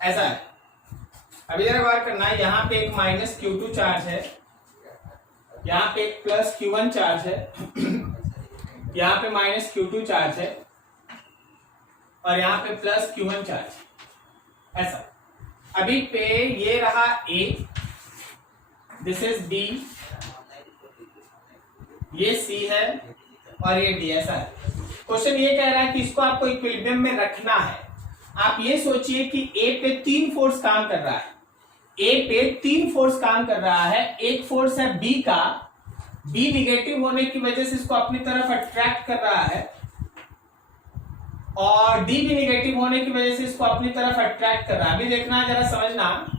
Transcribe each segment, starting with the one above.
ऐसा है। अभी जरा गौर करना है, यहाँ पे एक माइनस Q2 चार्ज है, यहाँ पे एक प्लस Q1 चार्ज है, यहाँ पे माइनस Q2 चार्ज है और यहाँ पे प्लस Q1 चार्ज। ऐसा अभी पे ये रहा A, दिस इज B, ये C है और ये D। ऐसा है। क्वेश्चन ये कह रहा है कि इसको आपको इक्विलिब्रियम में रखना है। आप ये सोचिए कि A पे 3 फोर्स काम कर रहा है, A पे 3 फोर्स काम कर रहा है। एक फोर्स है B का, B निगेटिव होने की वजह से इसको अपनी तरफ अट्रैक्ट कर रहा है और D भी निगेटिव होने की वजह से इसको अपनी तरफ अट्रैक्ट कर रहा है। अभी देखना जरा समझना,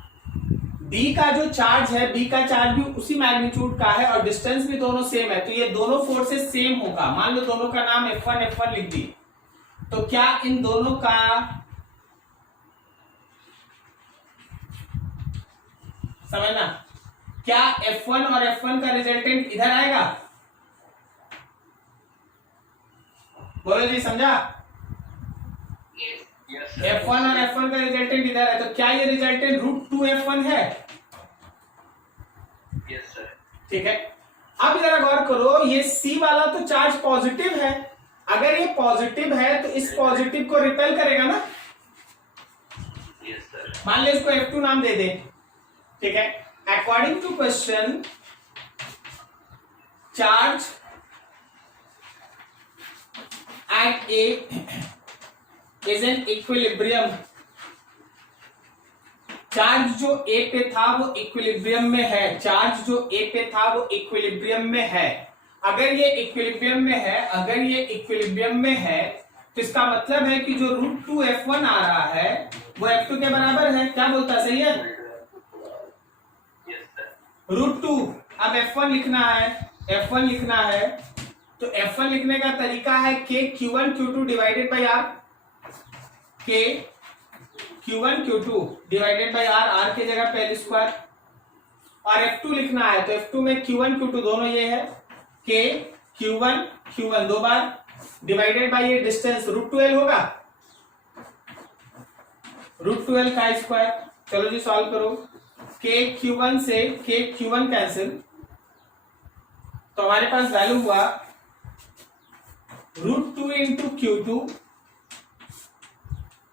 D का जो चार्ज है, B का चार्ज भी उसी मैग्नीट्यूड का है और डिस्टेंस भी दोनों सेम है, तो ये दोनों फोर्सेस सेम होगा। मान लो दोनों का नाम F1 लिख दी, तो क्या इन दोनों का समझना, क्या F1 और F1 का रिजल्टेंट इधर आएगा? बोलो जी, समझा? F1 और F1 का रिजल्टेंट इधर है, तो क्या ये रिजल्टेंट √2F1 है? Yes sir. ठीक है। अब जरा गौर करो, ये C वाला तो चार्ज पॉजिटिव है, अगर ये पॉजिटिव है तो इस पॉजिटिव को रिपेल करेगा ना। Yes sir. मान लो इसको F2 नाम दे दे। ठीक है। According to question, charge at A is an equilibrium. Charge जो A पे था वो इक्विलिब्रियम में है, चार्ज जो A पे था वो इक्विलिब्रियम में है। अगर ये इक्विलिब्रियम में है, अगर ये इक्विलिब्रियम में है, तो इसका मतलब है कि जो √2F1 आ रहा है वो F2 के बराबर है। क्या बोलता है, सही है? √2। अब F1 लिखना है, F1 लिखना है, तो F1 लिखने का तरीका है K Q1 Q2 divided by R, K Q1 Q2 divided by R, R की जगह पे L स्क्वायर। और F2 लिखना है तो F2 में Q1 Q2 दोनों ये है, K Q1 Q1 दो बार डिवाइडेड बाई ये डिस्टेंस √2L होगा, √2L का स्क्वायर। चलो जी सॉल्व करो, K Q1 से K Q1 कैंसिल, तो हमारे पास वैल्यू हुआ √2 into Q2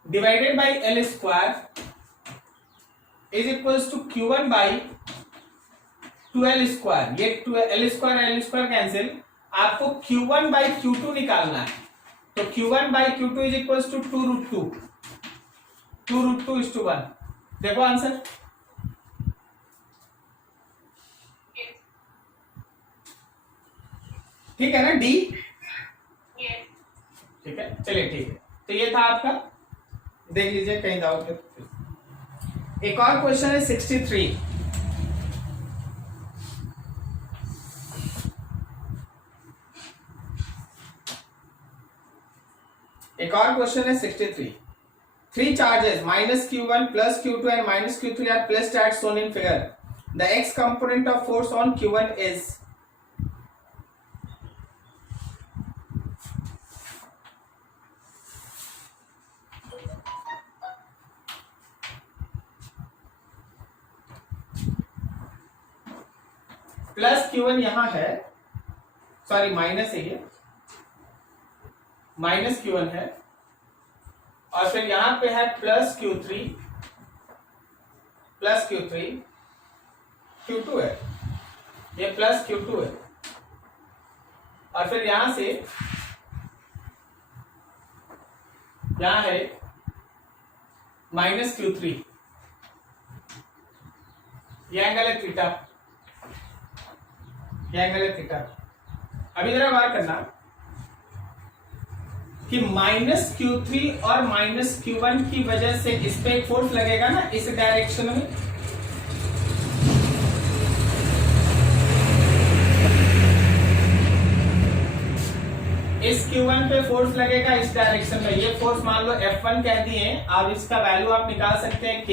divided by L square is equals to Q1 by 2L square. ये L स्क्वायर कैंसिल, आपको Q1 बाई Q2 निकालना है, तो Q1 by Q2 is equals to 2√2 is to 1। देखो answer, ठीक है ना? D ठीक है, चलिए ठीक है। तो ये था आपका, देख लीजिए कहीं डाउट है। एक और क्वेश्चन है 63। एक और क्वेश्चन है 63। 3 charges -Q1 plus Q2 and -Q3 are placed as shown in figure. The x component of force on Q1 is plus Q1 यहां है, सॉरी माइनस है, ये माइनस Q1 है, और फिर यहां पे है प्लस Q3, Q2 है, ये प्लस Q2 है, और फिर यहां से यहां है माइनस Q3, ये एंगल है थीटा, ये एंगल है थीटा। अभी जरा बात करना कि -Q3 और -Q1 की वजह से इस पे एक फोर्स लगेगा ना, इस डायरेक्शन में। इस Q1 पे फोर्स लगेगा इस डायरेक्शन में, ये फोर्स मान लो F1 कह दिए। अब इसका वैल्यू आप निकाल सकते हैं K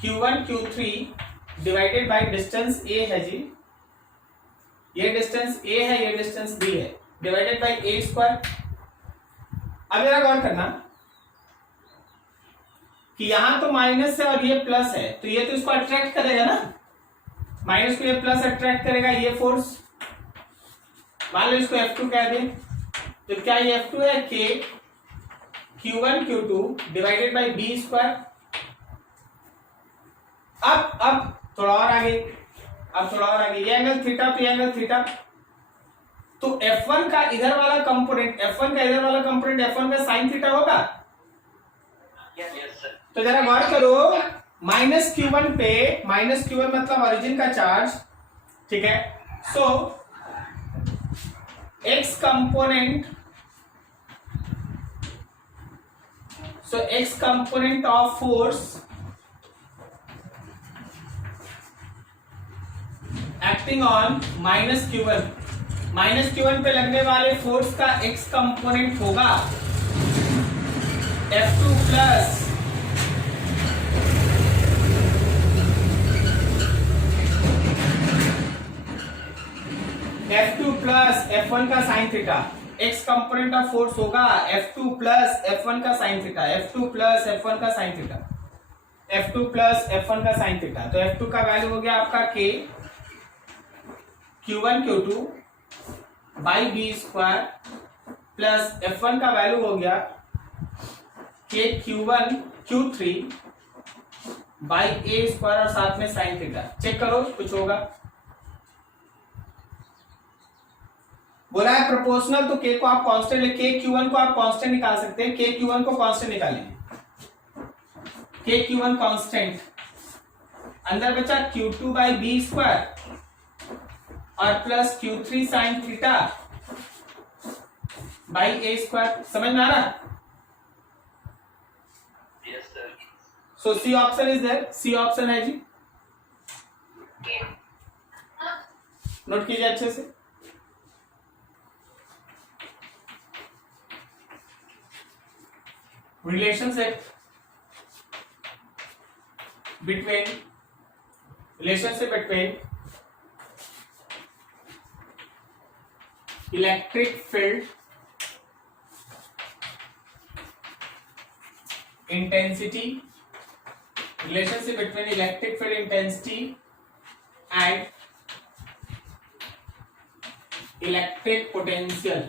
Q1 Q3 divided by distance A है जी, ये डिस्टेंस A है, ये डिस्टेंस B है, डिवाइडेड बाय A स्क्वायर। अब जरा गौर करना कि यहां तो माइनस है और ये प्लस है, तो ये तो इसको अट्रैक्ट करेगा ना, माइनस को ये प्लस अट्रैक्ट करेगा, ये फोर्स मान लो इसको F2 कह दें, तो क्या ये F2 है K Q1 Q2 divided by B square. अब थोड़ा और आगे, ये एंगल थीटा पे एंगल थीटा, तो F1 का इधर वाला कंपोनेंट F1 का साइन थीटा होगा। तो जरा गौर करो, माइनस Q1 पे, माइनस Q1 मतलब ओरिजिन का चार्ज, ठीक है। सो x component of force acting on minus Q1 पे लगने वाले फोर्स का x कंपोनेंट होगा F2 प्लस F1 का sine theta. x component of force होगा F2 प्लस F1 का sine theta, F2 plus F1 का sine theta, F2 plus F1 का साइन थीटा। तो F2 का वैल्यू हो गया आपका K Q1 Q2 by B square plus F1 का वैल्यू हो गया K Q1 Q3 by A square और साथ में साइन थीटा। चेक करो कुछ होगा। बोला है प्रोपोर्शनल, तो K को आप कांस्टेंट, K Q1 को आप कांस्टेंट निकाल सकते हैं। K Q1 को कांस्टेंट निकालेंगे, K Q1 कांस्टेंट, अंदर बचा Q2 बाई बी स्क्वायर और plus Q3 sine theta by A square. समझ में आ रहा? Yes sir. So C option is there, C option है जी, नोट कीजिए अच्छे से। relationship between electric field intensity, and electric potential।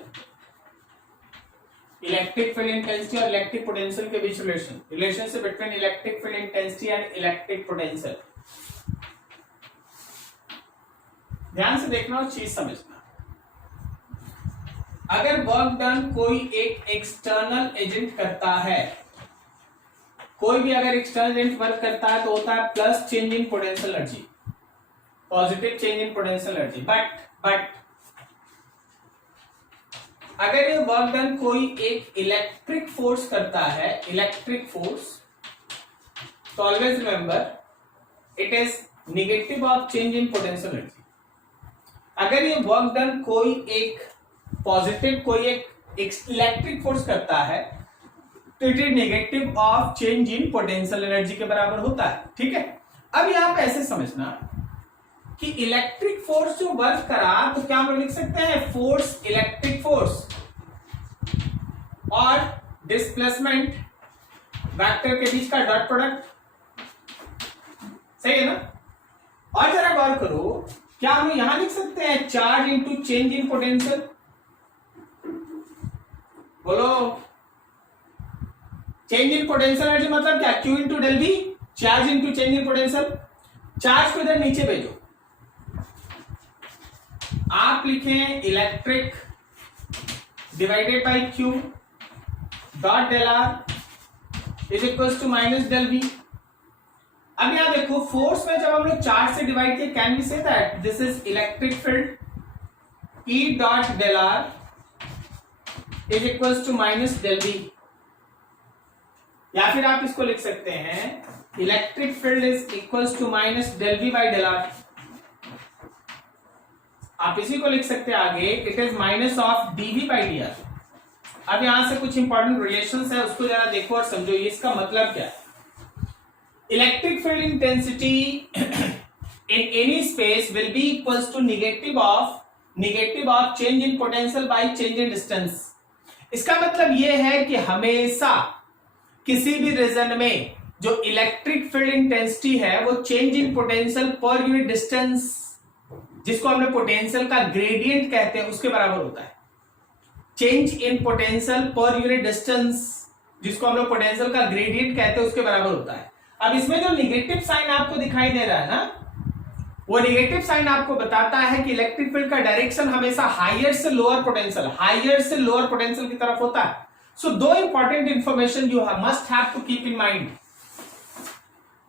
Electric field intensity और इलेक्ट्रिक पोटेंशियल के बीच relationship between electric field intensity and electric potential. ध्यान से देखना और चीज समझना। अगर वर्क डन कोई एक एक्सटर्नल एजेंट करता है, कोई भी अगर एक्सटर्नल एजेंट वर्क करता है तो होता है plus change in potential energy, positive change in potential energy. But अगर ये वर्क डन कोई एक इलेक्ट्रिक फोर्स करता है, इलेक्ट्रिक फोर्स, तो always remember it is negative of change in potential energy. अगर ये वर्क डन कोई एक पॉजिटिव, कोई एक इलेक्ट्रिक फोर्स करता है तो it is negative of change in potential energy के बराबर होता है। ठीक है, अब यहां पे ऐसे समझना कि इलेक्ट्रिक फोर्स जो वर्क करा तो क्या हम लिख सकते हैं, फोर्स, इलेक्ट्रिक फोर्स और डिस्प्लेसमेंट वेक्टर के बीच का डॉट प्रोडक्ट, सही है ना। और जरा गौर करो, क्या हम यहां लिख सकते हैं charge into change in potential? बोलो, चेंज इन पोटेंशियल एनर्जी मतलब क्या, Q into del V, charge into change in potential. Charge को इधर नीचे भेजो, आप लिखें electric divided by Q dot del R is equal to minus del V। अब यहां देखो, फोर्स में जब हम लोग चार्ज से डिवाइड किए, can we say that this is electric field E dot del R is equal to minus del V। या फिर आप इसको लिख सकते हैं electric field is equal to minus del V by del R। आप इसी को लिख सकते हैं आगे, it is minus of dV by dr। अब यहां से कुछ इंपॉर्टेंट रिलेशंस है, उसको जरा देखो और समझो ये इसका मतलब क्या है। Electric field intensity in any space will be equals to negative of change in potential by change in distance. इसका मतलब ये है कि हमेशा किसी भी रीजन में जो इलेक्ट्रिक फील्ड इंटेंसिटी है वो change in potential per unit distance, जिसको हमने पोटेंशियल का ग्रेडियंट कहते हैं, उसके बराबर होता है। Change in potential per unit distance, जिसको हम लोग पोटेंशियल का ग्रेडियंट कहते हैं, उसके बराबर होता है। अब इसमें जो निगेटिव साइन आपको दिखाई दे रहा है ना, वो निगेटिव साइन आपको बताता है कि इलेक्ट्रिक फील्ड का डायरेक्शन हमेशा हायर से लोअर पोटेंशियल की तरफ होता है। सो दो important information you must have to keep in mind.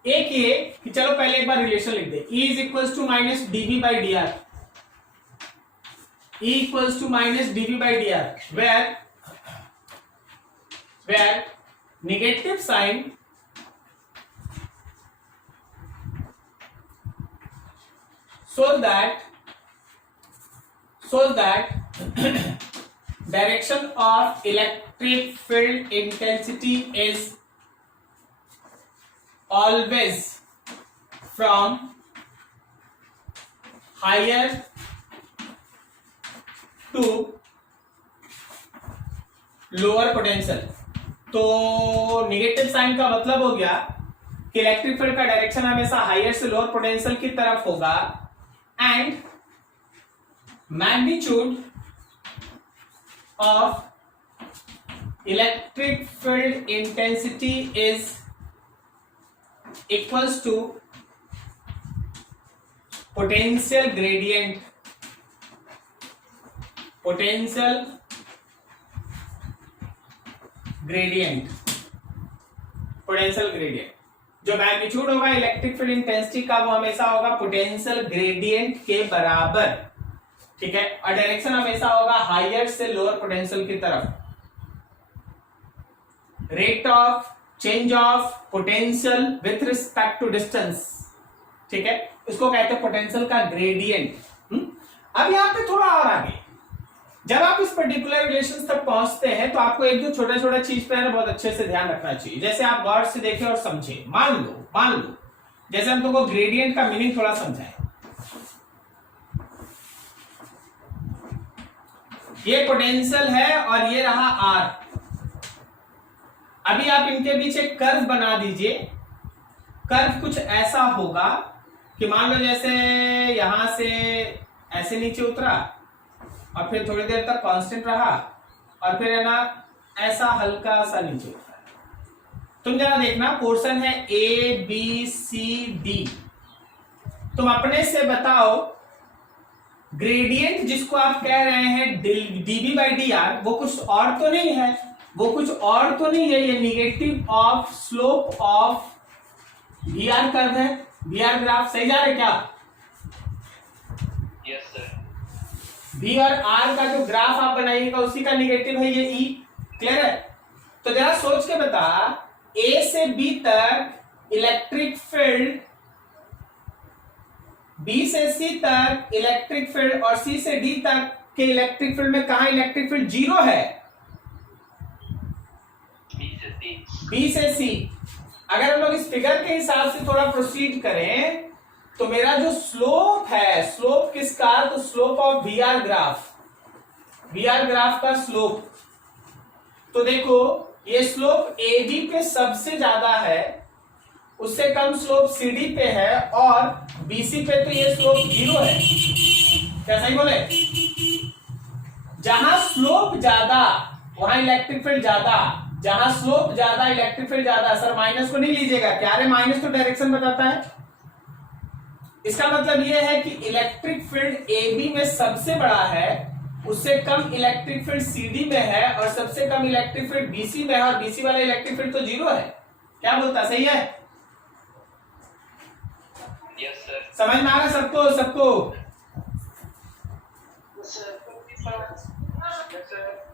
एक ये कि चलो पहले एक बार रिलेशन लिख दे, E is equals to minus dV by D R, E equals to minus dV by D R, where negative sign so that direction of electric field intensity is always from higher to lower potential। तो negative sign का मतलब हो गया कि electric field का direction हमेशा higher से lower potential की तरफ होगा, and magnitude of electric field intensity is equals to potential gradient जो मैग्नीट्यूड होगा इलेक्ट्रिक फील्ड इंटेंसिटी का वो हमेशा होगा पोटेंशियल ग्रेडियंट के बराबर, ठीक है। और डायरेक्शन हमेशा होगा हायर से लोअर पोटेंशियल की तरफ। Rate of change of potential with respect to distance, ठीक है, इसको कहते हैं पोटेंशियल का ग्रेडियंट। अब यहां पे थोड़ा और आगे, जब आप इस पर्टिकुलर रिलेशन तक पहुंचते हैं तो आपको एक दो छोटा छोटा चीज पे बहुत अच्छे से ध्यान रखना चाहिए। जैसे आप गौर से देखें और समझे, मान लो जैसे हम तुमको ग्रेडियंट का मीनिंग थोड़ा समझाएं। ये पोटेंशियल है और ये रहा आर। अभी आप इनके बीच एक कर्व बना दीजिए। कर्व कुछ ऐसा होगा कि मान लो जैसे यहां से ऐसे नीचे उतरा और फिर थोड़ी देर तक कांस्टेंट रहा और फिर है ना ऐसा हल्का सा नीचे उतरा। तुम जरा देखना, पोर्शन है ए बी सी डी। तुम अपने से बताओ ग्रेडियंट जिसको आप कह रहे हैं dV बाई डी आर, वो कुछ और तो नहीं है, ये negative of slope of V R curve है, वी आर ग्राफ। सही जा रहे क्या? Yes sir. V और R का जो ग्राफ आप बनाइएगा उसी का निगेटिव है ये E। क्लियर है? तो जरा सोच के बता, A से B तक इलेक्ट्रिक फील्ड, B से C तक इलेक्ट्रिक फील्ड और C से D तक के इलेक्ट्रिक फील्ड में कहां इलेक्ट्रिक फील्ड जीरो है? B से C। अगर हम लोग इस फिगर के हिसाब से थोड़ा प्रोसीड करें तो मेरा जो स्लोप है, स्लोप किसका? तो स्लोप ऑफ वीआर ग्राफ का स्लोप। तो देखो ये स्लोप AB पे सबसे ज्यादा है, उससे कम स्लोप CD पे है और BC पे तो ये स्लोप जीरो है। क्या सही बोले? जहां स्लोप ज्यादा वहां इलेक्ट्रिक फील्ड ज्यादा, जहां स्लोप ज्यादा इलेक्ट्रिक फील्ड ज्यादा। सर माइनस को नहीं लीजिएगा, क्या रे माइनस तो डायरेक्शन बताता है। इसका मतलब यह है कि इलेक्ट्रिक फील्ड AB में सबसे बड़ा है, उससे कम इलेक्ट्रिक फील्ड CD में है और सबसे कम इलेक्ट्रिक फील्ड BC में है और BC वाला इलेक्ट्रिक फील्ड तो जीरो है। क्या बोलता? सही है? Yes sir. समझ में आ रहा है सबको?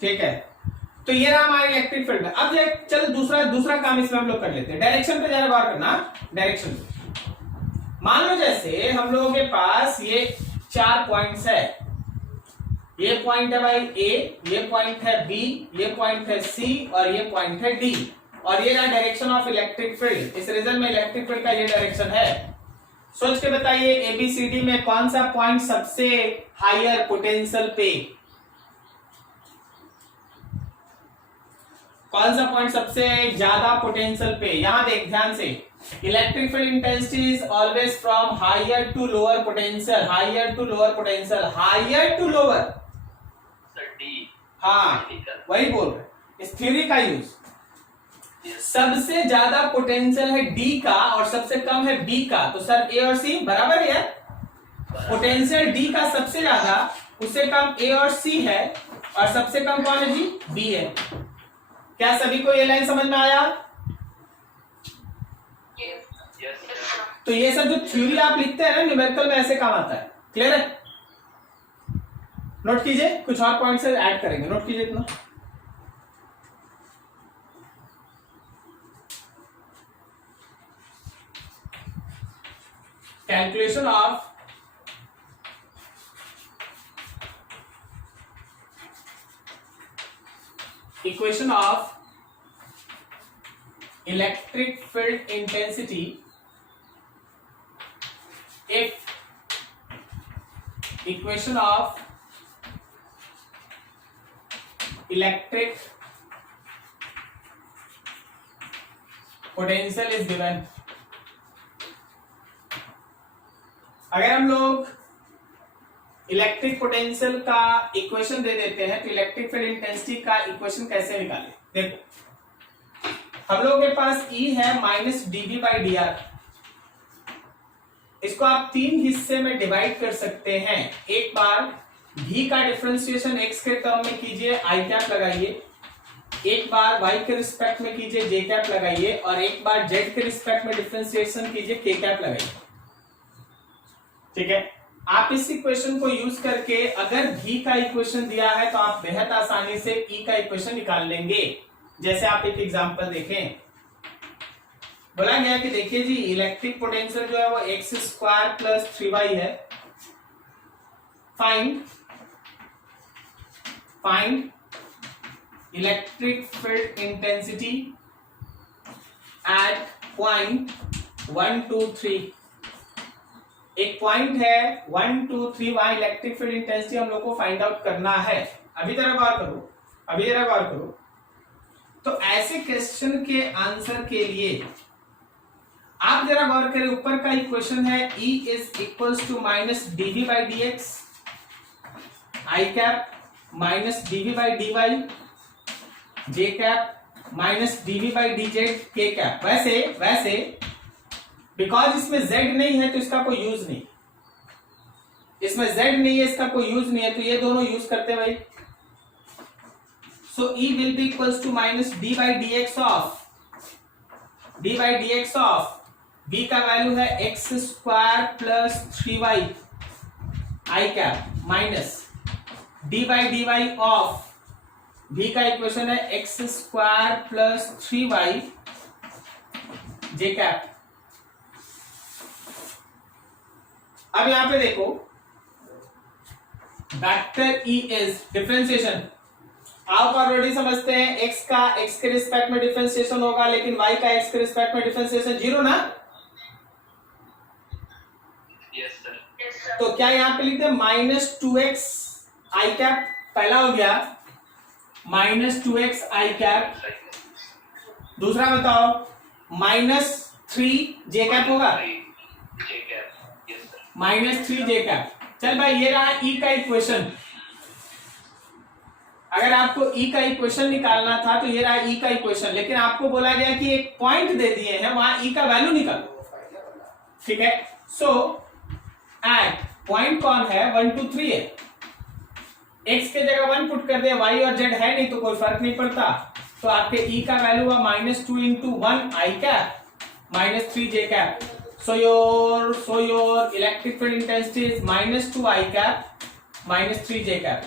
ठीक है, तो ये रहा हमारे इलेक्ट्रिक फील्ड में। अब चल दूसरा काम इसमें हम लोग कर लेते हैं। डायरेक्शन पे जरा गौर करना। डायरेक्शन पे मान लो जैसे हम लोगों के पास ये 4 पॉइंट्स है। ये पॉइंट है भाई A, ये पॉइंट है B, ये पॉइंट है C और ये पॉइंट है D। और ये रहा डायरेक्शन ऑफ इलेक्ट्रिक फील्ड। इस रीजन में इलेक्ट्रिक फील्ड का ये डायरेक्शन है। सोच के बताइए ABCD में कौन सा पॉइंट सबसे हायर पोटेंशियल पे? कौन सा पॉइंट सबसे ज्यादा पोटेंशियल पे, यहां देख ध्यान से, electric field intensity is always from higher to lower potential, higher to lower potential, higher to lower. हाँ वही बोल रहे, इस थ्योरी का यूज। सबसे ज्यादा पोटेंशियल है डी का और सबसे कम है बी का, तो सर ए और सी बराबर है। पोटेंशियल डी का सबसे ज्यादा, उससे कम ए और सी है, और सबसे कम कौन है जी, बी है। क्या सभी को ये लाइन समझ में आया? तो ये सब जो थ्योरी आप लिखते हैं ना न्यूमेरिकल में, ऐसे काम आता है। क्लियर है? नोट कीजिए, कुछ और पॉइंट्स ऐड करेंगे, नोट कीजिए इतना। Calculation of equation of electric field intensity if equation of electric potential is given। अगर हम लोग इलेक्ट्रिक पोटेंशियल का इक्वेशन दे देते हैं तो इलेक्ट्रिक फील्ड इंटेंसिटी का इक्वेशन कैसे निकालें? देखो, हम लोगों के पास E है माइनस dV बाई dr। इसको आप तीन हिस्से में डिवाइड कर सकते हैं। एक बार V का डिफरेंशिएशन x के टर्म में कीजिए, i कैप लगाइए। एक बार y के रिस्पेक्ट में कीजिए, j कैप लगाइए। और एक बार z के रिस्पेक्ट में डिफरेंशिएशन कीजिए, k कैप लगाइए। ठीक है, आप इस इक्वेशन को यूज करके अगर V का इक्वेशन दिया है तो आप बेहद आसानी से E का इक्वेशन निकाल लेंगे। जैसे आप एक एग्जांपल देखें, बोला गया कि देखिए जी, इलेक्ट्रिक पोटेंशियल जो है वो एक्स स्क्वायर प्लस 3y है। Find electric field intensity at point 1 2 3। एक पॉइंट है 1 2 3, वहां इलेक्ट्रिक फील्ड इंटेंसिटी हम लोग को फाइंड आउट करना है। अभी जरा गौर करो, तो ऐसे क्वेश्चन के आंसर के लिए आप जरा गौर करें, ऊपर का इक्वेशन है E is equals to minus dV by dx, i cap minus dV by dy, j cap minus dV by dz, k cap. वैसे बिकॉज इसमें z नहीं है तो इसका कोई यूज नहीं, इसमें z नहीं है, इसका कोई यूज नहीं है, तो ये दोनों यूज करते हैं भाई। So E will be equals to minus d by dx of v का वैल्यू है X square plus 3y i cap minus d by dy of v का इक्वेशन है X square plus 3y j cap. अब यहां पे देखो, vector E is differentiation. आप already समझते हैं x का x के रिस्पेक्ट में डिफरेंशिएशन होगा, लेकिन y का x के रिस्पेक्ट में डिफरेंशिएशन जीरो ना। Yes sir. तो क्या यहां पे लिखते हैं माइनस 2x i कैप, पहला हो गया माइनस 2x i कैप। दूसरा बताओ माइनस 3 j कैप होगा, माइनस 3 j कैप। चल भाई, ये रहा E का इक्वेशन। अगर आपको E का इक्वेशन निकालना था तो ये रहा E का इक्वेशन, लेकिन आपको बोला गया कि एक पॉइंट दे दिए हैं, वहां E का वैल्यू निकालो। ठीक है, सो एट पॉइंट कौन है, 1 2 3 है। x के जगह 1 पुट कर दिया, y और z है नहीं तो कोई फर्क नहीं पड़ता, तो आपके E का वैल्यू हुआ minus 2 into 1 i cap minus 3 j cap. So your electric field intensity is minus 2 i cap minus 3 j cap।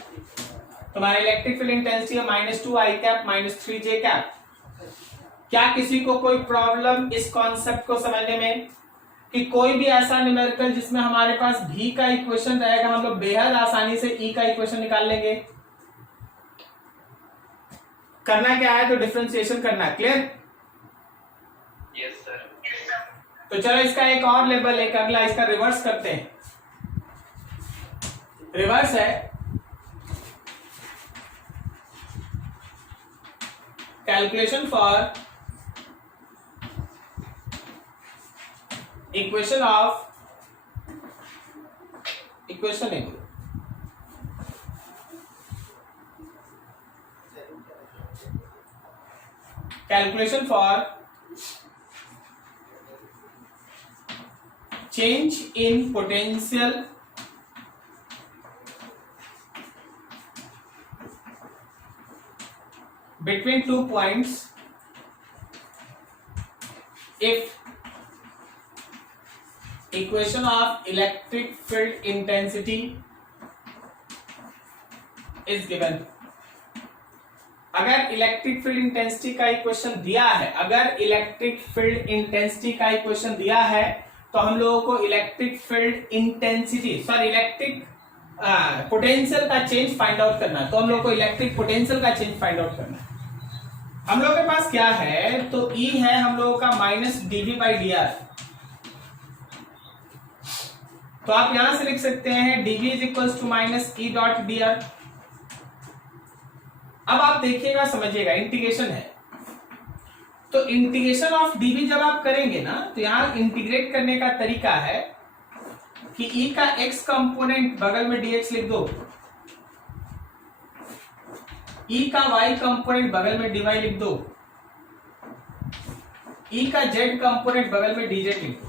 तुम्हारा इलेक्ट्रिक फील्ड इंटेंसिटी है minus 2 i cap minus 3 j cap. क्या किसी को कोई प्रॉब्लम इस concept को समझने में, कि कोई भी ऐसा न्यूमेरिकल जिसमें हमारे पास V का इक्वेशन रहेगा, हम लोग बेहद आसानी से E का इक्वेशन निकाल लेंगे। करना क्या है, तो डिफरेंशिएशन करना है। क्लियर? Yes sir. तो चलो इसका एक और लेवल, एक अगला, इसका रिवर्स करते हैं। रिवर्स है, कैलकुलेशन फॉर इक्वेशन नहीं बोलो, calculation for change in potential between 2 points if equation of electric field intensity is given। अगर इलेक्ट्रिक फील्ड इंटेंसिटी का इक्वेशन दिया है, अगर इलेक्ट्रिक फील्ड इंटेंसिटी का इक्वेशन दिया है तो हम लोगों को electric field intensity electric potential का चेंज फाइंड आउट करना है। तो हम लोग को इलेक्ट्रिक पोटेंशियल का चेंज फाइंड आउट करना है। हम लोग के पास क्या है, तो E है हम लोगों का माइनस dV/dr। तो आप यहां से लिख सकते हैं dV is equals to minus E.dr। अब आप देखिएगा, समझिएगा, इंटीग्रेशन है तो इंटीग्रेशन ऑफ डीवी जब आप करेंगे ना, तो यहां इंटीग्रेट करने का तरीका है कि E का x कंपोनेंट बगल में dx लिख दो, E का y कंपोनेंट बगल में dy लिख दो, E का z कंपोनेंट बगल में dz लिख दो,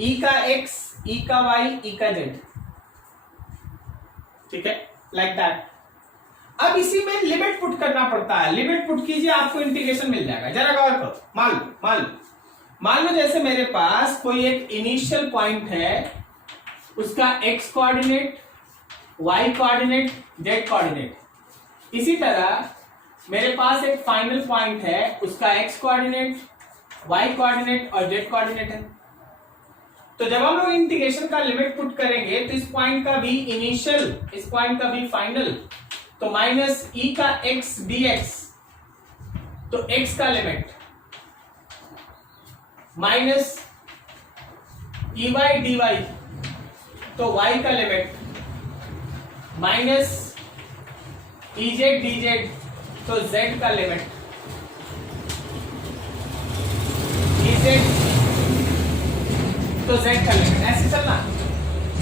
E का x, E का y, E का z, ठीक है, लाइक दैट। अब इसी में लिमिट पुट करना पड़ता है। लिमिट पुट कीजिए, आपको इंटीग्रेशन मिल जाएगा। जरा गौर करो, मान लो जैसे मेरे पास कोई एक इनिशियल पॉइंट है, उसका x coordinate, y coordinate, z coordinate. इसी तरह मेरे पास एक फाइनल पॉइंट है, उसका x कोऑर्डिनेट, y कोऑर्डिनेट और z कोऑर्डिनेट है। तो जब हम लोग इंटीग्रेशन का लिमिट पुट करेंगे तो इस पॉइंट का भी इनिशियल, इस पॉइंट का भी फाइनल, तो माइनस E का x dx, तो x का लिमिट, माइनस EY dy, तो y का लिमिट, माइनस EZ dz, तो z का लिमिट, EZ तो z का लिमिट। ऐसे चलना,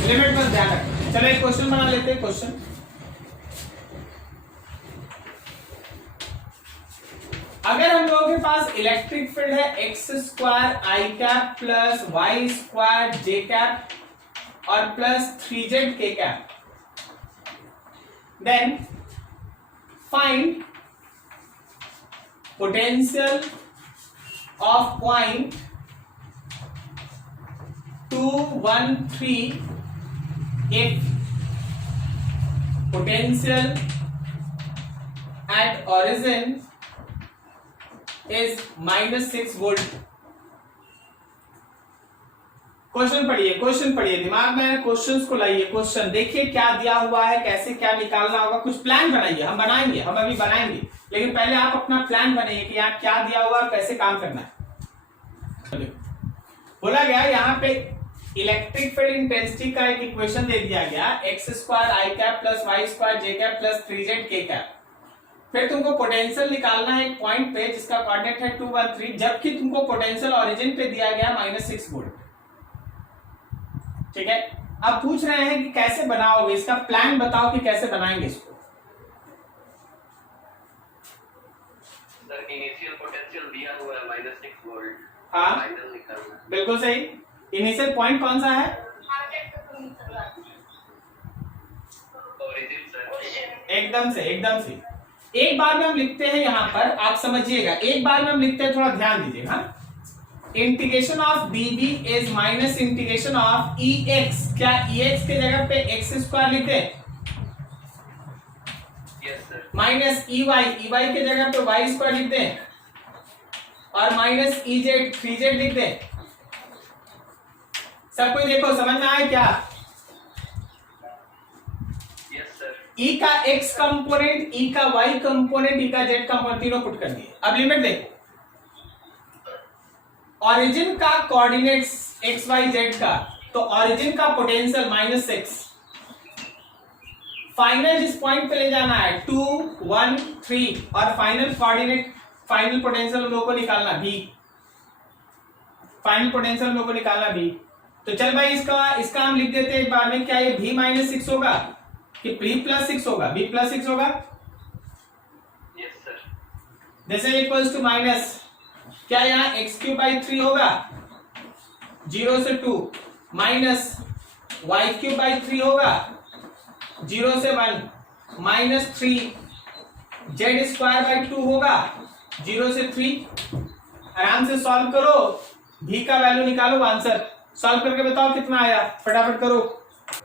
लिमिट पर ध्यान रखना। चलो एक क्वेश्चन बना लेते हैं। क्वेश्चन, अगर हम लोगों के पास इलेक्ट्रिक फील्ड है X square I cap plus Y square J cap और plus 3z K cap, then find potential of point 2, 1, 3 if potential at origin is -6 volt. Question पढ़िए, दिमाग में क्वेश्चंस को लाइए। क्वेश्चन देखिए क्या दिया हुआ है, कैसे क्या निकालना होगा, कुछ प्लान बनाइए। हम अभी बनाएंगे, लेकिन पहले आप अपना प्लान बनाइए कि यहाँ क्या दिया हुआ है, कैसे काम करना है। बोला गया यहाँ पे इलेक्ट्रिक फील्ड इंटेंसिटी का एक इक्वेशन दे दिया गया, x square I cap plus Y square J cap plus 3z K cap. फिर तुमको पोटेंशियल निकालना है एक पॉइंट पे जिसका कोऑर्डिनेट है 2, 1, 3, जबकि तुमको पोटेंशियल ऑरिजिन पे दिया गया -6 वोल्ट। ठीक है, अब पूछ रहे हैं कि कैसे बनाओगे, इसका प्लान बताओ कि कैसे बनाएंगे इसको। सर इनिशियल पोटेंशियल दिया हुआ है -6 वोल्ट, हाँ फाइनल निकालना है। बिल्कुल सही। इनिशियल पॉइंट कौन सा है? Origin sir. एकदम से। एक बार में हम लिखते हैं यहाँ पर, आप समझिएगा, एक बार में हम लिखते हैं, थोड़ा ध्यान दीजिएगा। Integration of dv is minus integration of ex। क्या ex के जगह पे x स्क्वायर लिख दें? Yes sir. माइनस ey के जगह पे y स्क्वायर लिख दें और माइनस ez 3z लिख दें। सब कोई देखो, समझ में आया क्या? Yes sir. E का x कंपोनेंट, E का y कंपोनेंट, E का z कंपोनेंट तीनों पुट कर दिए। अब लिमिट देखो, ऑरिजिन का कोऑर्डिनेट्स x y z का, तो ऑरिजिन का पोटेंशियल -6, फाइनल जिस पॉइंट पे ले जाना है 2 1 3 और फाइनल कोऑर्डिनेट फाइनल पोटेंशियल हम लोग को निकालना भी, फाइनल पोटेंशियल हम लोग को निकालना भी। तो चल भाई इसका हम लिख देते हैं एक बार में, क्या ये v माइनस 6 होगा कि v प्लस 6 होगा? v प्लस 6 होगा। Yes sir. This is equals to minus, क्या यहाँ एक्स क्यूब बाई 3 होगा 0 से 2, माइनस वाई क्यूब बाई 3 होगा 0 से 1, माइनस 3 जेड स्क्वायर बाई 2 होगा 0 से 3। आराम से सॉल्व करो, v का वैल्यू निकालो, आंसर सॉल्व करके बताओ कितना आया, फटाफट करो।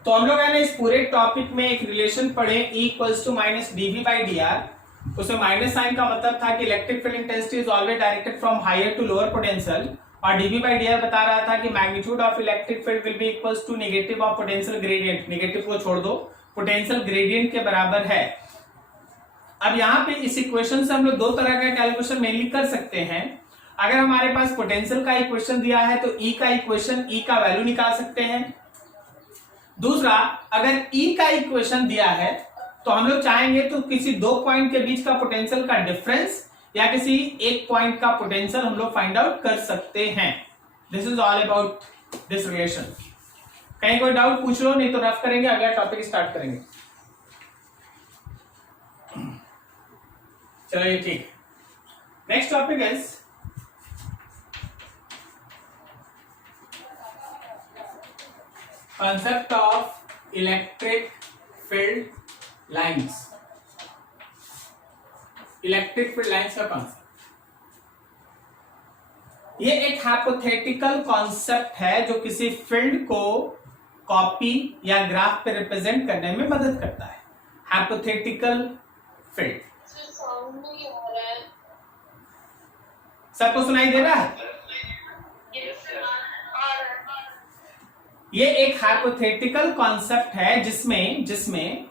तो हम लोग है ना इस पूरे टॉपिक में एक रिलेशन पढ़े E equals to minus dv by dr। उसमें माइनस साइन का मतलब था कि electric field intensity is always directed from higher to lower potential, और dv बाई dr बता रहा था कि magnitude of electric field will be equals to negative of potential gradient, negative को छोड़ दो, पोटेंशियल ग्रेडियंट के बराबर है। अब यहाँ पे इस इक्वेशन से हम लोग दो तरह का कैलकुलेशन मेनली कर सकते हैं। अगर हमारे पास पोटेंशियल का इक्वेशन दिया है तो E का इक्वेशन, E का वैल्यू निकाल सकते हैं। दूसरा, अगर E का इक्वेशन दिया है तो हम लोग चाहेंगे तो किसी दो पॉइंट के बीच का पोटेंशियल का डिफरेंस या किसी एक पॉइंट का पोटेंशियल हम लोग फाइंड आउट कर सकते हैं। This is all about this relation. कहीं कोई डाउट पूछ लो, नहीं तो रफ करेंगे, अगला टॉपिक स्टार्ट करेंगे। चलिए ठीक, next topic is concept of electric field lines। Electric field lines का कॉन्सेप्ट, ये एक हाइपोथेटिकल कॉन्सेप्ट है जो किसी फील्ड को कॉपी या ग्राफ पे रिप्रेजेंट करने में मदद करता है। हाइपोथेटिकल फील्ड, सबको सुनाई दे रहा है? ये एक हाइपोथेटिकल कॉन्सेप्ट है जिसमें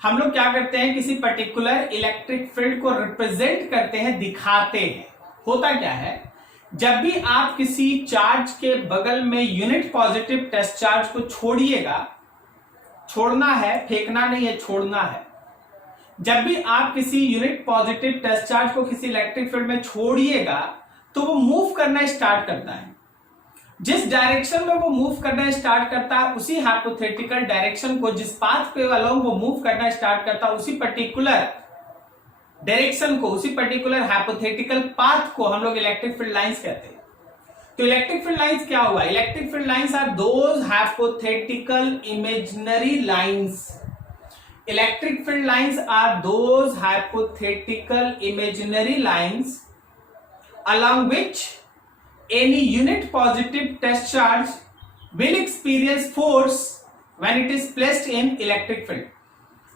हम लोग क्या करते हैं, किसी पर्टिकुलर इलेक्ट्रिक फील्ड को रिप्रेजेंट करते हैं, दिखाते हैं। होता क्या है, जब भी आप किसी चार्ज के बगल में यूनिट पॉजिटिव टेस्ट चार्ज को छोड़िएगा, छोड़ना है, फेंकना नहीं है, छोड़ना है। जब भी आप किसी यूनिट पॉजिटिव टेस्ट चार्ज को किसी इलेक्ट्रिक फील्ड में छोड़िएगा तो वो मूव करना स्टार्ट करता है। जिस डायरेक्शन में वो मूव करना स्टार्ट करता है, उसी हाइपोथेटिकल डायरेक्शन को, जिस पाथ पे अलोंग वो मूव करना स्टार्ट करता है, उसी पर्टिकुलर डायरेक्शन को, उसी पर्टिकुलर हाइपोथेटिकल पाथ को हम लोग इलेक्ट्रिक फील्ड लाइंस कहते हैं। तो इलेक्ट्रिक फील्ड लाइंस क्या हुआ? Electric field lines are those hypothetical imaginary lines. Electric field lines are those hypothetical imaginary lines along which any unit positive test charge will experience force when it is placed in electric field।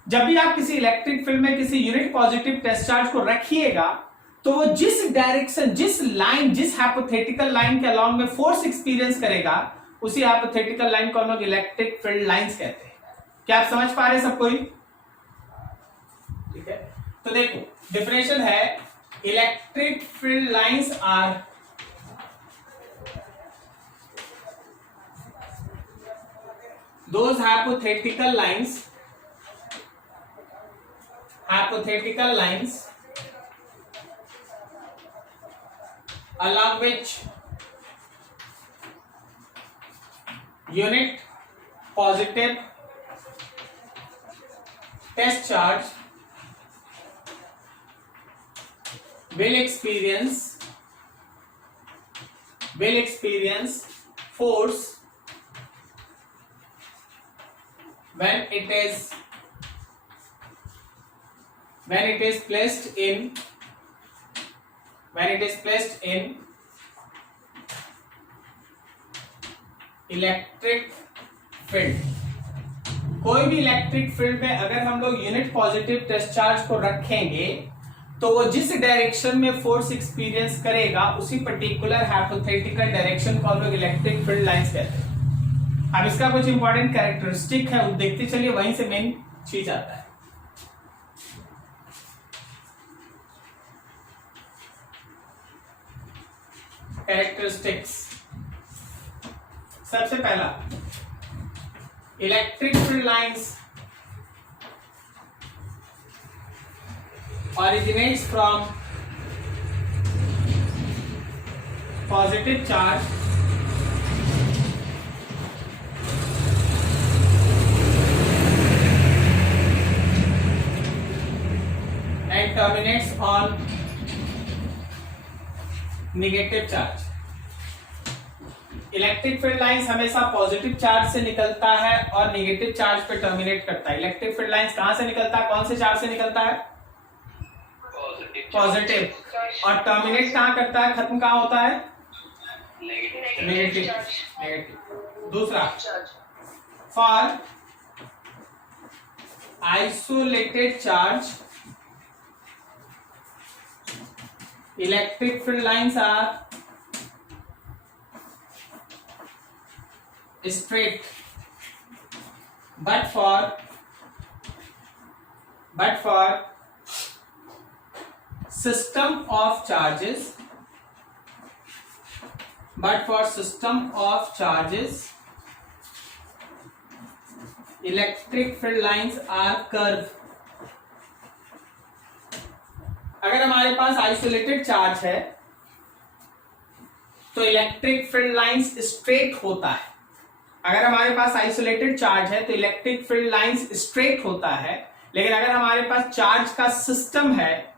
जब भी आप किसी electric field में किसी unit positive test charge को रखिएगा तो वो जिस डायरेक्शन, जिस लाइन, जिस हाइपोथेटिकल लाइन के अलोंग में फोर्स एक्सपीरियंस करेगा, उसी हाइपोथेटिकल लाइन को हम लोग इलेक्ट्रिक फील्ड लाइंस कहते हैं। क्या आप समझ पा रहे हैं सब कोई? ठीक है, तो देखो डिफिनेशन है, electric field lines are those hypothetical lines along which unit positive test charge will experience force when it is placed in electric field. कोई भी इलेक्ट्रिक फील्ड में अगर हम लोग यूनिट पॉजिटिव टेस्ट चार्ज को रखेंगे तो वो जिस डायरेक्शन में फोर्स एक्सपीरियंस करेगा, उसी पर्टिकुलर हाइपोथेटिकल डायरेक्शन को हम लोग इलेक्ट्रिक फील्ड लाइंस कहते हैं। अब इसका कुछ इंपॉर्टेंट कैरेक्टरिस्टिक है, वो देखते चलिए, वहीं से मेन चीज आता है। कैरेक्टरिस्टिक्स, सबसे पहला, electric field lines originates from positive charge and terminates on negative charge। Electric field lines हमेशा पॉजिटिव चार्ज से निकलता है और नेगेटिव चार्ज पे टर्मिनेट करता है। इलेक्ट्रिक फील्ड लाइंस कहां से निकलता है, कौन से चार्ज से निकलता है, पॉजिटिव, और टर्मिनेट कहां करता है, खत्म कहां होता है, नेगेटिव। दूसरा, for isolated charge electric field lines are straight, but for system of charges electric field lines are curve। अगर हमारे पास आइसोलेटेड चार्ज है तो इलेक्ट्रिक फील्ड लाइंस स्ट्रेट होता है। अगर हमारे पास आइसोलेटेड चार्ज है तो इलेक्ट्रिक फील्ड लाइंस स्ट्रेट होता है, लेकिन अगर हमारे पास चार्ज का सिस्टम है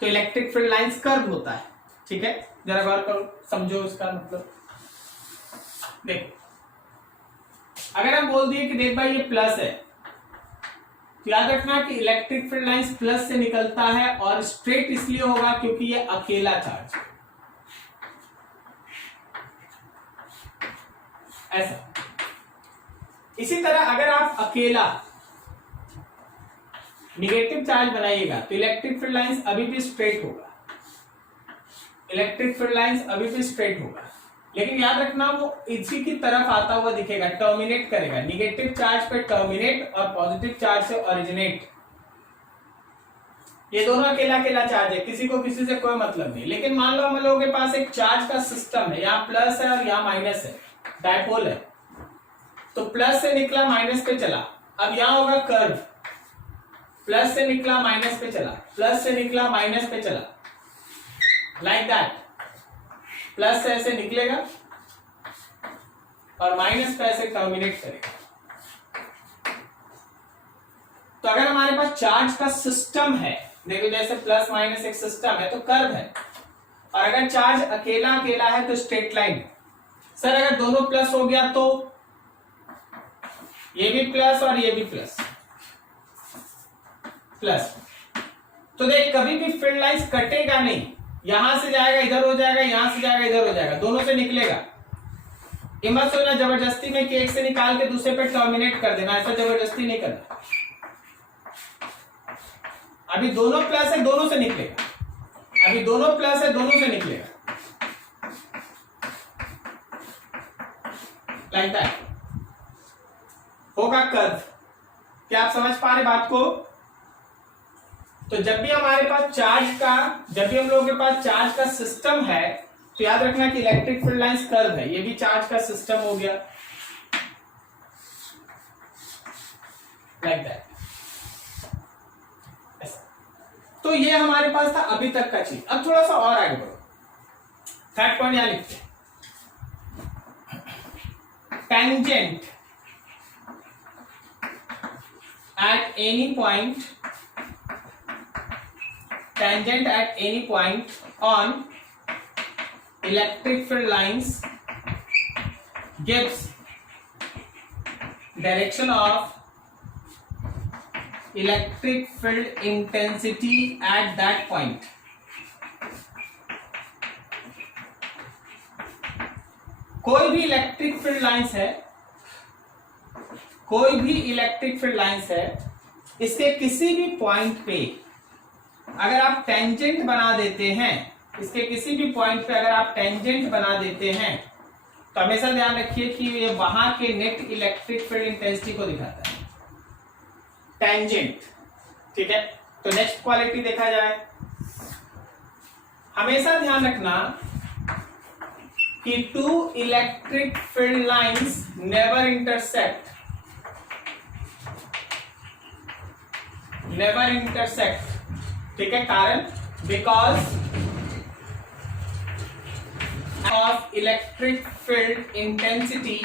तो इलेक्ट्रिक फील्ड लाइंस कर्व होता है। ठीक है, जरा गौर करो, समझो इसका मतलब। देखो, अगर हम बोल दिए कि देख भाई ये प्लस है, तो याद रखना कि इलेक्ट्रिक फील्ड लाइंस प्लस से निकलता है और स्ट्रेट इसलिए होगा क्योंकि ये अकेला चार्ज है। ऐसा। इसी तरह अगर आप अकेला निगेटिव चार्ज बनाइएगा तो इलेक्ट्रिक फील्ड लाइंस अभी भी स्ट्रेट होगा, लेकिन याद रखना वो इसी की तरफ आता हुआ दिखेगा, टर्मिनेट करेगा। निगेटिव चार्ज पे टर्मिनेट और पॉजिटिव चार्ज से ओरिजिनेट। ये दोनों अकेला अकेला चार्ज है, किसी को किसी से कोई मतलब नहीं। लेकिन मान लो हम लोगों के पास एक चार्ज का सिस्टम है, यहाँ प्लस है और यहाँ माइनस है, डायपोल है, तो प्लस से निकला माइनस पे चला। अब यहां होगा कर्व, प्लस से निकला माइनस पे चला, प्लस से निकला माइनस पे चला, लाइक दैट। प्लस से ऐसे निकलेगा और माइनस पे ऐसे टर्मिनेट करेगा। तो अगर हमारे पास चार्ज का सिस्टम है, देखो जैसे प्लस माइनस एक सिस्टम है तो कर्व है, और अगर चार्ज अकेला अकेला है तो स्ट्रेट लाइन। सर अगर दोनों प्लस हो गया तो ये भी प्लस और ये भी प्लस, तो देख कभी भी फील्ड लाइंस कटेगा नहीं, यहां से जाएगा इधर हो जाएगा, यहां से जाएगा इधर हो जाएगा, दोनों से निकलेगा। ये मत सोचना जबरदस्ती में कि एक से निकाल के दूसरे पे टर्मिनेट कर देना, ऐसा जबरदस्ती नहीं करना। अभी दोनों प्लस है, दोनों से निकलेगा, अभी दोनों प्लस है, दोनों से निकलेगा, लाइक दैट होगा कर्व। क्या आप समझ पा रहे बात को? तो जब भी हम लोगों के पास चार्ज का सिस्टम है तो याद रखना कि इलेक्ट्रिक फील्ड लाइंस कर्व है। ये भी चार्ज का सिस्टम हो गया, लाइक दैट। तो ये हमारे पास था अभी तक का चीज। अब थोड़ा सा और आगे बढ़ो, थर्ड पॉइंट यहां लिखते हैं, tangent at any point on electric field lines gives direction of electric field intensity at that point। कोई भी इलेक्ट्रिक फील्ड लाइंस है, इसके किसी भी पॉइंट पे अगर आप टेंजेंट बना देते हैं, तो हमेशा ध्यान रखिए कि ये वहां के नेट इलेक्ट्रिक फील्ड इंटेंसिटी को दिखाता है, टेंजेंट। ठीक है, तो नेक्स्ट क्वालिटी देखा जाए, हमेशा ध्यान रखना कि two electric field lines never intersect ठीक है, कारण because of electric field intensity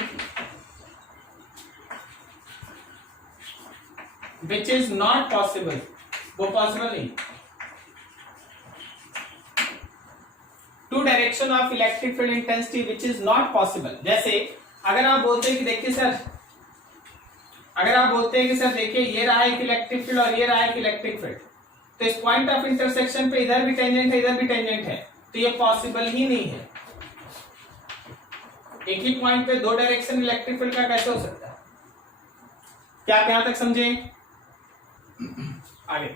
which is not possible, वो पॉसिबल नहीं। Two direction of electric field intensity which is not possible. जैसे अगर आप बोलते हैं कि देखिए सर, अगर आप बोलते हैं कि सर देखिए ये रहा एक इलेक्ट्रिक फील्ड और ये रहा एक इलेक्ट्रिक फील्ड, तो इस पॉइंट ऑफ इंटरसेक्शन पे इधर भी टेंजेंट है, इधर भी टेंजेंट है, तो ये पॉसिबल ही नहीं है। एक ही पॉइंट पे दो डायरेक्शन इलेक्ट्रिक फील्ड का कैसे हो सकता है? क्या आप यहां तक समझे? आगे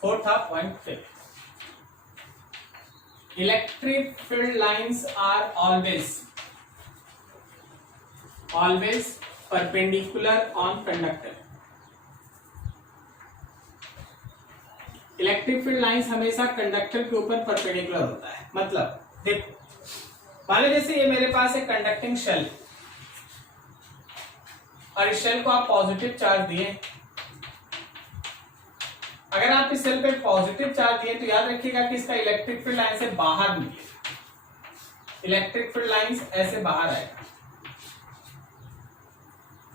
फोर्थ पॉइंट फिर, electric field lines are always perpendicular on conductor. Electric field lines हमेशा कंडक्टर के ऊपर परपेंडिकुलर होता है। मतलब देखो, मान लो जैसे ये मेरे पास एक कंडक्टिंग शेल और इस शेल को आप पॉजिटिव चार्ज दिए। अगर आप इस सेल पे पॉजिटिव चार्ज दिए तो याद रखिएगा कि इसका इलेक्ट्रिक फील्ड लाइन से बाहर निकलेगा, इलेक्ट्रिक फील्ड लाइन ऐसे बाहर आएगा।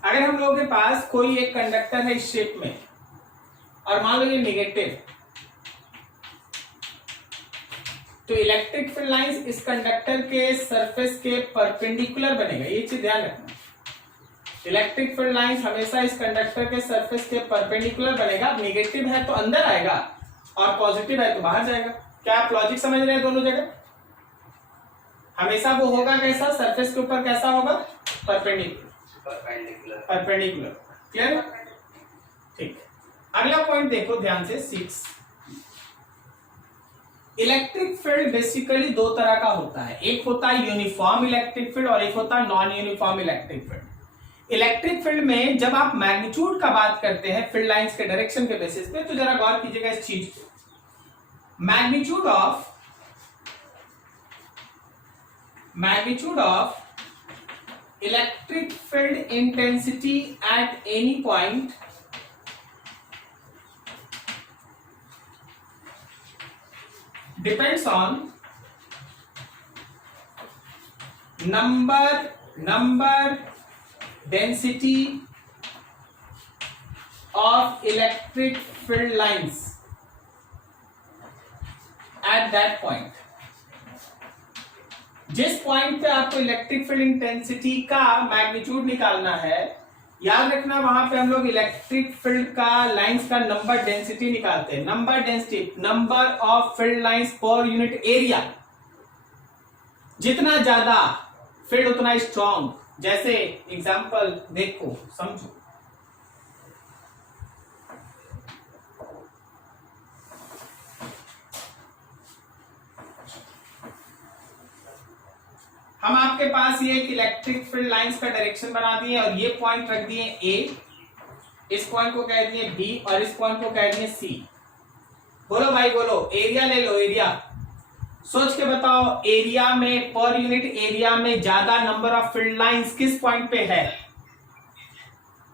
अगर हम लोगों के पास कोई एक कंडक्टर है इस शेप में और मान लो ये नेगेटिव, तो इलेक्ट्रिक फील्ड लाइंस इस कंडक्टर के सरफेस के परपेंडिकुलर बनेगा। ये चीज ध्यान रखना, इलेक्ट्रिक फील्ड लाइंस हमेशा इस कंडक्टर के सरफेस के परपेंडिकुलर बनेगा। नेगेटिव है तो अंदर आएगा और पॉजिटिव है तो बाहर जाएगा। क्या आप लॉजिक समझ रहे हैं? दोनों जगह हमेशा वो होगा कैसा, सरफेस के ऊपर कैसा होगा, परपेंडिकुलर। क्लियर? ठीक। अगला पॉइंट देखो ध्यान से, 6। इलेक्ट्रिक फील्ड बेसिकली दो तरह का होता है, एक होता है यूनिफॉर्म इलेक्ट्रिक फील्ड और एक होता है non uniform electric field. Electric field में जब आप मैग्नीट्यूड का बात करते हैं फील्ड लाइंस के डायरेक्शन के बेसिस पे, तो जरा गौर कीजिएगा इस चीज को। Magnitude of electric field intensity at any point depends on number density of electric field lines at that point। जिस पॉइंट पे आपको इलेक्ट्रिक फील्ड इंटेंसिटी का मैग्नीट्यूड निकालना है, याद रखना वहां पे हम लोग इलेक्ट्रिक फील्ड का लाइंस का नंबर डेंसिटी निकालते हैं। Number density, number of field lines per unit area. जितना ज्यादा फील्ड उतना स्ट्रॉन्ग। जैसे एग्जांपल देखो, समझो, हम आपके पास ये एक इलेक्ट्रिक फील्ड लाइंस का डायरेक्शन बना दिए और ये पॉइंट रख दिए ए, इस पॉइंट को कह दिए बी और इस पॉइंट को कह दिए सी। बोलो भाई बोलो, एरिया ले लो, एरिया सोच के बताओ। एरिया में, पर यूनिट एरिया में ज्यादा नंबर ऑफ फील्ड लाइंस किस पॉइंट पे है?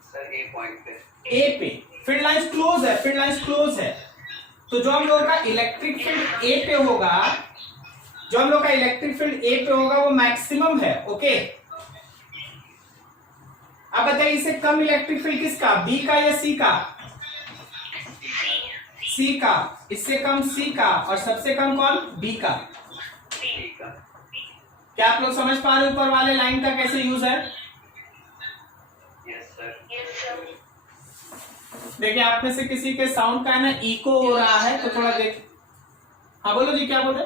सर ए पॉइंट पे, ए पे। फील्ड लाइंस क्लोज है, फील्ड लाइंस क्लोज है, तो जो हम लोगों का इलेक्ट्रिक फील्ड ए पे होगा, जो हम लोग का इलेक्ट्रिक फील्ड ए पे होगा वो मैक्सिमम है। ओके, अब बताइए इससे कम इलेक्ट्रिक फील्ड किसका, बी का या सी का? सी का। इससे कम सी का और सबसे कम कौन? बी का। क्या आप लोग समझ पा रहे ऊपर वाले लाइन का कैसे यूज है? Yes sir. देखिए आप में से किसी के साउंड का है ना इको हो रहा है, तो थोड़ा देख। हाँ बोलो जी, क्या बोले?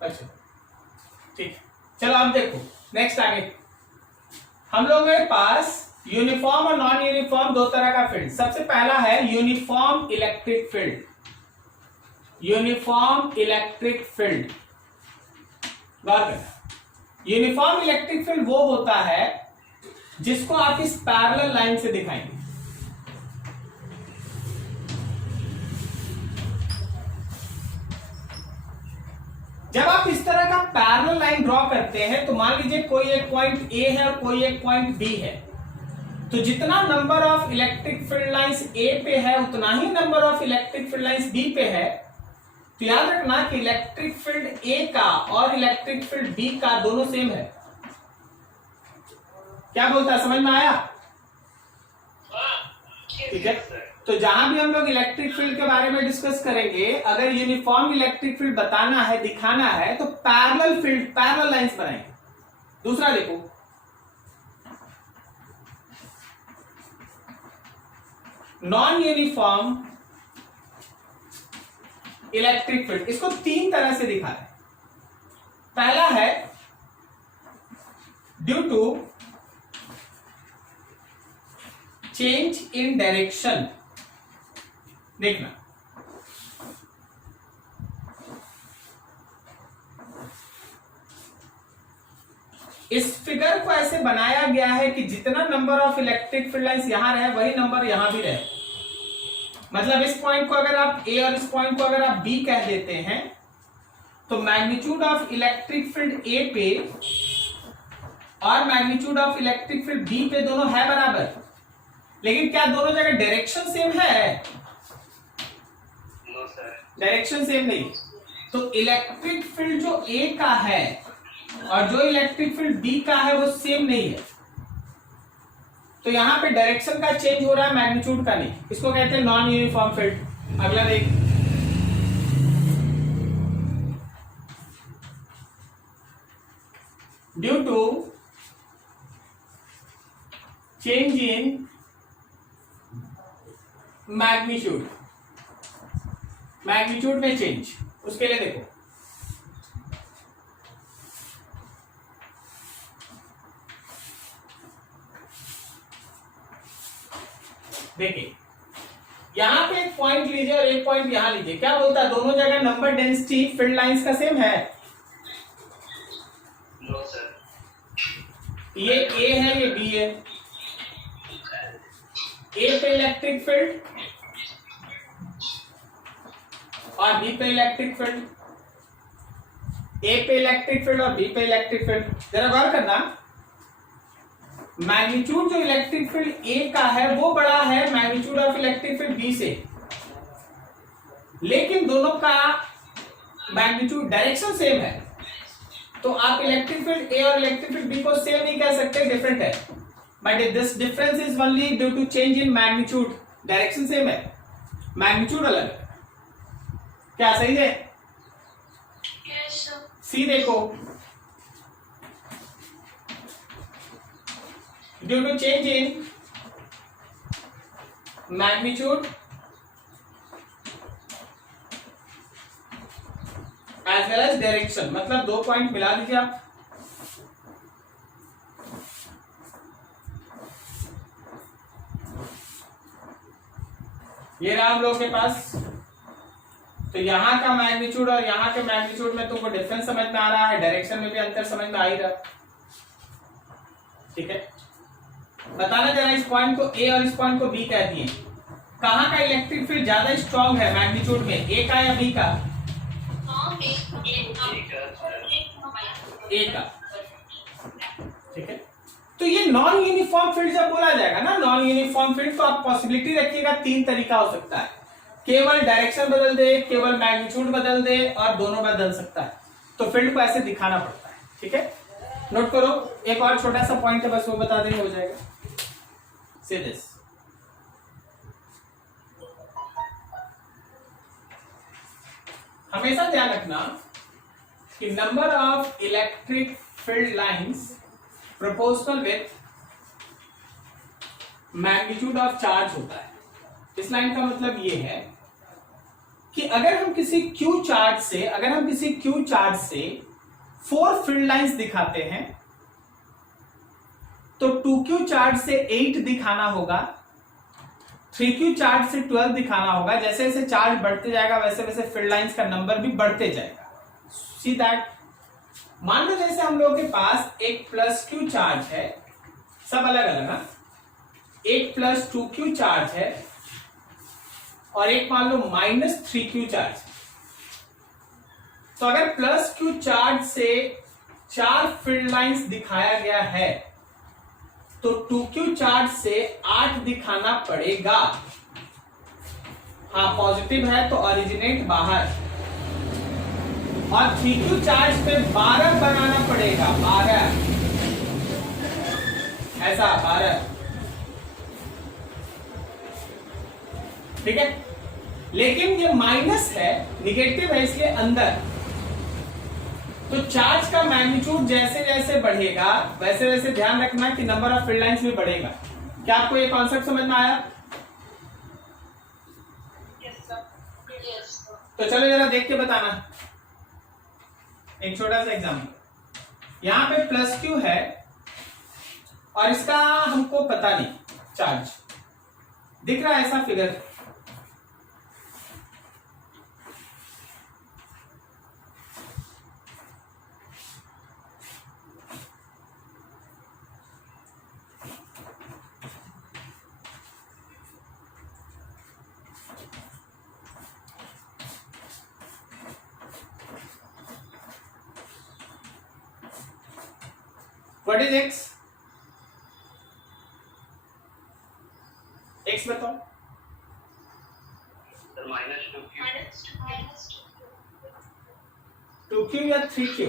अच्छा ठीक, चलो आप देखो नेक्स्ट आगे। हम लोगों के पास यूनिफॉर्म और नॉन यूनिफॉर्म दो तरह का फील्ड। सबसे पहला है uniform electric field. Uniform electric field, गौर करना, यूनिफॉर्म इलेक्ट्रिक फील्ड वो होता है जिसको आप इस पैरेलल लाइन से दिखाएंगे। जब आप इस तरह का पैरेलल लाइन ड्रॉ करते हैं तो मान लीजिए कोई एक पॉइंट ए है और कोई एक पॉइंट बी है, तो जितना number of electric field lines A पे है उतना ही number of electric field lines B पे है। तो याद रखना कि इलेक्ट्रिक फील्ड ए का और इलेक्ट्रिक फील्ड बी का दोनों सेम है। क्या बोलता है, समझ में आया? ठीक है। तो जहां भी हम लोग इलेक्ट्रिक फील्ड के बारे में डिस्कस करेंगे, अगर यूनिफॉर्म इलेक्ट्रिक फील्ड बताना है, दिखाना है, तो पैरेलल फील्ड, पैरेलल लाइंस बनाएंगे। दूसरा देखो, नॉन यूनिफॉर्म इलेक्ट्रिक फील्ड, इसको तीन तरह से दिखा है। पहला है due to change in direction. देखना, इस फिगर को ऐसे बनाया गया है कि जितना number of electric field lines यहां रहे वही नंबर यहां भी रहे। मतलब इस पॉइंट को अगर आप ए और इस पॉइंट को अगर आप बी कह देते हैं, तो magnitude of electric field A पे और magnitude of electric field B पे दोनों है बराबर। लेकिन क्या दोनों जगह डायरेक्शन सेम है? नो सर, डायरेक्शन सेम नहीं। तो इलेक्ट्रिक फील्ड जो ए का है और जो इलेक्ट्रिक फील्ड बी का है वो सेम नहीं है। तो यहां पे डायरेक्शन का चेंज हो रहा है, मैग्नीट्यूड का नहीं। इसको कहते हैं नॉन यूनिफॉर्म फील्ड। अगला देख, due to change in magnitude, magnitude में चेंज, उसके लिए देखो, देखिए यहां पे एक पॉइंट लीजिए और एक पॉइंट यहां लीजिए। क्या बोलता है, दोनों जगह नंबर डेंसिटी फील्ड लाइंस का सेम है? नो सर, ये ए है, ये बी है। ए पे इलेक्ट्रिक फील्ड और बी पे इलेक्ट्रिक फील्ड, ए पे इलेक्ट्रिक फील्ड और बी पे इलेक्ट्रिक फील्ड। जरा गौर करना, मैग्नीट्यूड जो इलेक्ट्रिक फील्ड ए का है वो बड़ा है magnitude of electric field B से, लेकिन दोनों का मैग्नीट्यूड, डायरेक्शन सेम है। तो आप इलेक्ट्रिक फील्ड ए और इलेक्ट्रिक फील्ड बी को सेम नहीं कह सकते, डिफरेंट है। But this difference is only due to change in magnitude. Direction same है, मैग्नीट्यूड अलग है। क्या सही है? सी देखो, due to change in magnitude as well as direction, मतलब दो पॉइंट मिला दीजिए आप। ये रहा हम लोगों के पास। तो यहां का मैग्नीट्यूड और यहां के मैग्नीट्यूड में तुमको डिफरेंस समझ में आ रहा है, डायरेक्शन में भी अंतर समझ में आ ही रहा। ठीक है, बताना जरा, इस पॉइंट को ए और इस पॉइंट को बी कह दिए, कहां का इलेक्ट्रिक फील्ड ज्यादा स्ट्रांग है मैग्नीट्यूड में, ए का या बी का? ए का। ठीक है, तो ये नॉन यूनिफॉर्म फील्ड जब बोला जाएगा ना, नॉन यूनिफॉर्म फील्ड, तो आप पॉसिबिलिटी रखिएगा तीन तरीका हो सकता है, केवल डायरेक्शन बदल दे, केवल मैग्नीट्यूड बदल दे, और दोनों बदल सकता है। तो फील्ड को ऐसे दिखाना पड़ता है। ठीक है, नोट करो, एक और छोटा सा पॉइंट है, बस वो बता देंगे, हो जाएगा। से दिस, हमेशा ध्यान रखना कि number of electric field lines proportional with magnitude of charge होता है। इस लाइन का मतलब ये है कि अगर हम किसी क्यू चार्ज से 4 फील्ड लाइंस दिखाते हैं, तो 2Q चार्ज से 8 दिखाना होगा, 3Q चार्ज से 12 दिखाना होगा। जैसे जैसे चार्ज बढ़ते जाएगा वैसे वैसे फील्ड लाइंस का नंबर भी बढ़ते जाएगा। सी दैट, मान लो जैसे हम लोगों के पास एक +Q चार्ज है, सब अलग अलग है, एक +2Q चार्ज है और एक मान लो -3Q चार्ज। तो अगर +Q चार्ज से 4 फील्ड लाइंस दिखाया गया है तो 2q चार्ज से 8 दिखाना पड़ेगा। हाँ पॉजिटिव है तो ओरिजिनेट बाहर, और 3q चार्ज पे 12 बनाना पड़ेगा, 12 ऐसा 12, ठीक है। लेकिन ये माइनस है, निगेटिव है, इसलिए अंदर। तो चार्ज का मैग्नीट्यूड जैसे जैसे बढ़ेगा वैसे वैसे ध्यान रखना कि नंबर ऑफ फील्ड लाइंस भी बढ़ेगा। क्या आपको ये कॉन्सेप्ट समझ में आया? तो चलो जरा देख के बताना एक छोटा सा एग्जाम्पल। यहां पे प्लस क्यू है और इसका हमको पता नहीं चार्ज दिख रहा है, ऐसा figure. What is x? x बताओ। सर -2q या 3q?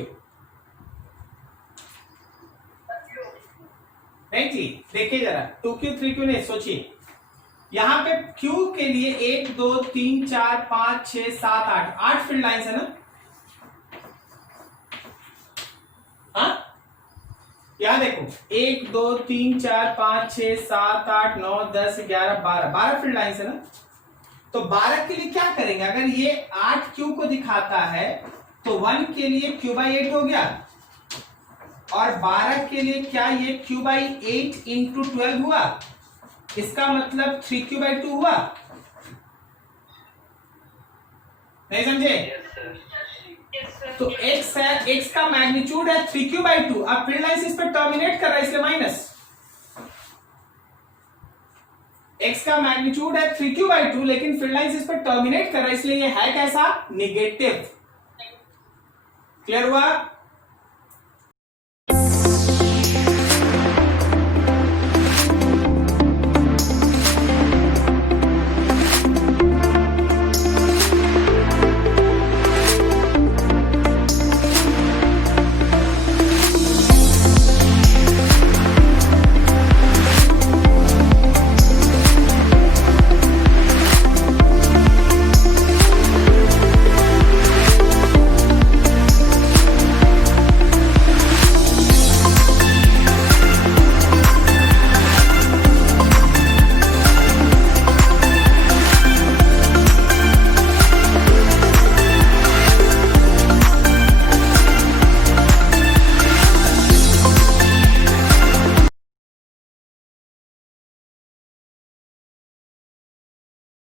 नहीं जी, देखिए जरा 2q 3q नहीं, सोचिए यहां पे q के लिए 1 2 3 4 5 6 7 8 8 फील्ड लाइंस है ना। हाँ यहां देखो 1 2 3 4 5 6 7 8 9 10 11 12 12 फील्ड लाइंस है ना। तो 12 के लिए क्या करेंगे, अगर ये 8q को दिखाता है तो 1 के लिए q/8 हो गया, और 12 के लिए क्या ये q/8 इंटू 12 हुआ, इसका मतलब 3q/2 हुआ। नहीं समझे? तो x है, x का मैग्नीट्यूड है 3q/2। अब फील्ड लाइंस इस पर टर्मिनेट कर रहा है इसलिए माइनस। x का मैग्नीट्यूड है 3q/2 लेकिन फील्ड लाइंस इस पर टर्मिनेट कर रहा है इसलिए ये है कैसा, निगेटिव। क्लियर हुआ?